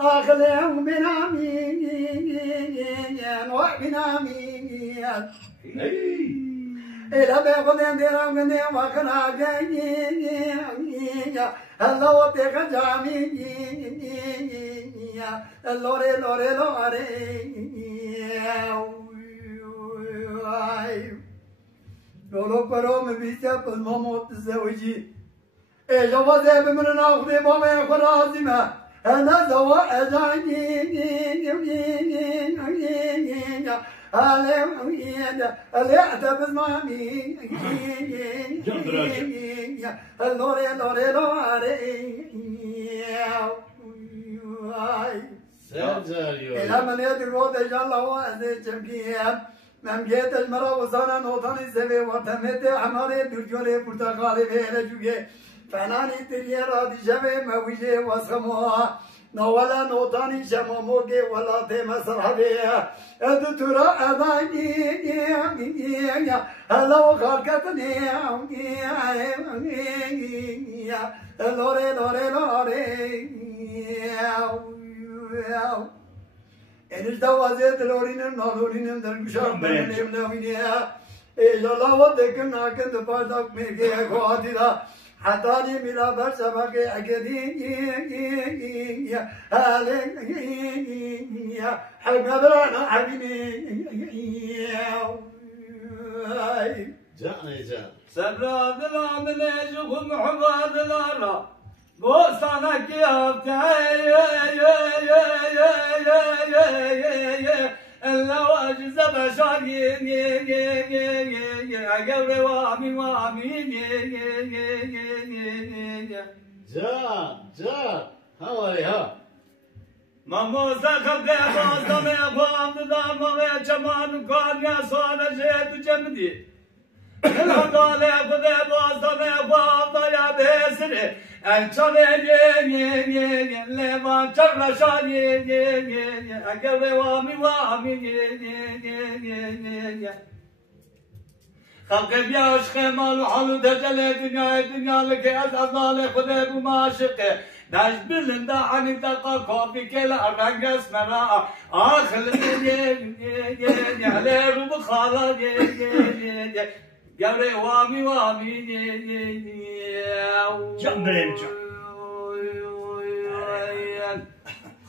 أخلهم بنامين وبنامين إلى بيقولين ديرام قديم وكنا جايين هلا وتك جامين لوري لوري لوري لولو برو مبيتا بالموت الزوجي إيه جوازي بمن ناخذ بابا خرازمه أنا زوا أزانين ألم ألا أتبز مامي لوري لوري لوري إلى من يدرو دجال وأزي جمكيا من جيت المرا وصانا نوطاني سبي وتمت عماري درجولي برتقالي بيلا جوجي فناني تريا رادي جمي موجي واسخموها نولا نوطاني شماموكي ولا تيما سرحبيا ادتورا اداني هلا وخالكتني لوري لوري لوري انش دوازيت لورينم نالورينم درگشام بنم نوینیا ایجالا ودکن ناکن دپادک میگه خوادی دا حتانی میرا بر سبکه اگدین یا هالین یا حلقه برانا حبیبی جاني جان سبرا دلان ليجوكم حبا دلانا بوستانا كيابتا الا واجز بشاقين قبر وامي وامي جان هاوي ها ماموزا خبر بوزا ميقوام ددام وغير جمان كان يا صانا جيت جمدي الهدالي خذي بوزا ميقوام ضيا بيسري الشبيه لما شرشان قبل وامي خلق بياش خمال وحلو دجل دنيا لك أزال خذي بماشقه داش بلندا عني دقا كوفي كلا رنقص مرا آخر عليه روب خالا قبل وامي جنبين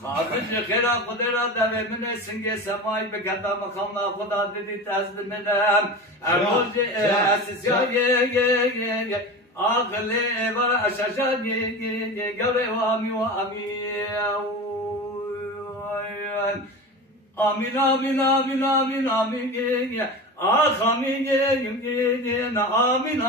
خارج خيرا قدرة دم من سنگ سماي بقدر مقامنا خدا ددي تزد منم أروج أساسي أغلى برا أشجان قبل وامي آمين آمين آمين آمين آمين آخ آمين آمين آمين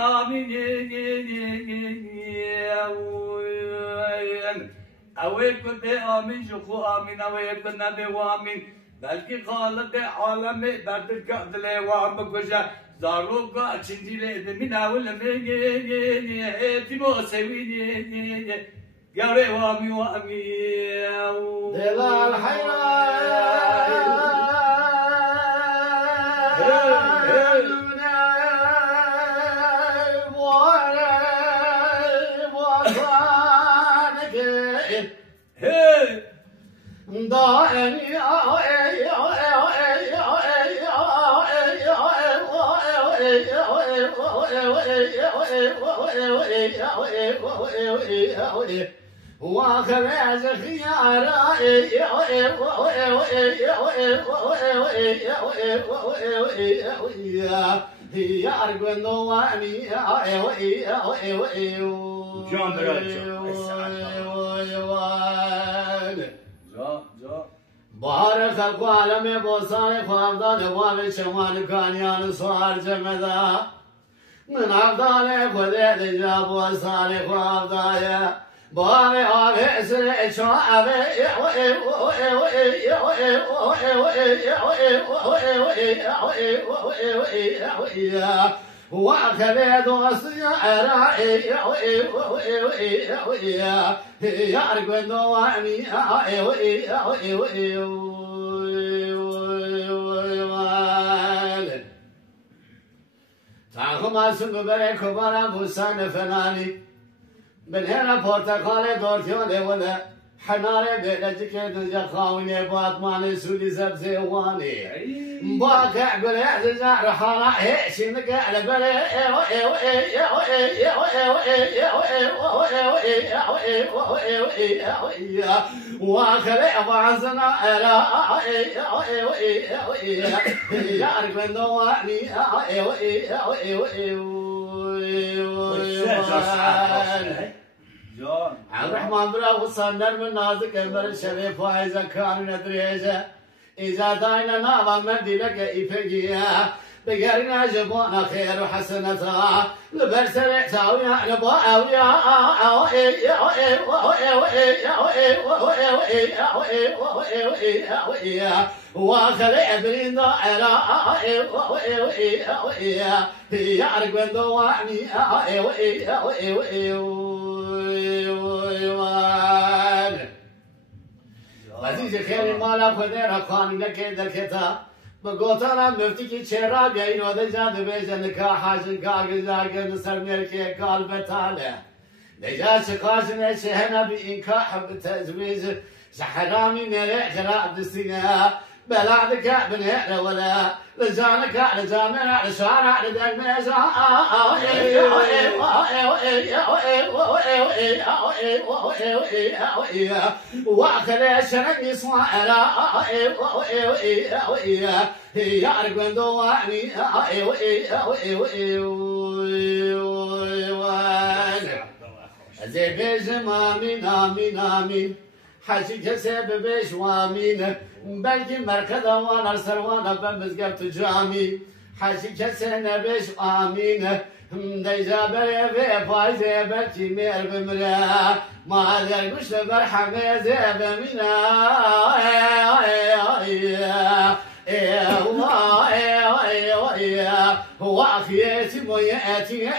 أويك بدي آمين شخو آمين أويك بالنبي وآمين بلكي خالق عالم بردك أدلي وعمك وجه زاروك أشنجي لي من أول ميجي تيمو سويني قاري وامي وامي دلال حيران وخلاص خيارا هي أرجو النوامي جان بارك العالم بوصال فافضل وامي شمال كانيان صار جمدا من أفضل خذ جاب وصالح وافضل بامي آبي سري شعبي وأخذ السيارة يعرق النوامي خما سنو برای کبارا بوسان فنانی من هنا پرتقال دورتیونه ولا حناره بلجك دنيا خاوني باطمان سولي سبزي واني باكع بلا زجاج حارة هيش نقع بلا واخلع بعزنا يا رجل نواني عبد الرحمن بلا وصلنا من نازك امبر الشريف وعايزة كانوا ندريجة إذا داينا نعظا مدي لك إفقيا بقرنا جبونا خير وحسنتها لبرسل ساويا نباويا واخلع بريندا يعرق من دواني عزیز خیلی مالا خودر خانی نکرد کتا بگوتانا مفتی کی چرا بیاین و دجا دبیجه نکاح حاجن کاغذ آگرد سر مرکی کال بتاله نجا شقاشن شهنا بإنكاح بتزويج شحرامي مريح خراب دستنا بلادك بنهر ولا لجانك لجامنا لشارع لدقميزا واخلي شنق يسمع يعرق من دواني زي بيجم آمين آمين آمين حاجي كسب بيش وامين بلكي مركضة وانا سروانا بمزقبت جامي حاجي كسن بيش آمين ديجا بري في فايزة بلكي مير بمرا ما ذا قش برحمة زي بمنا هو أخيتي موياتي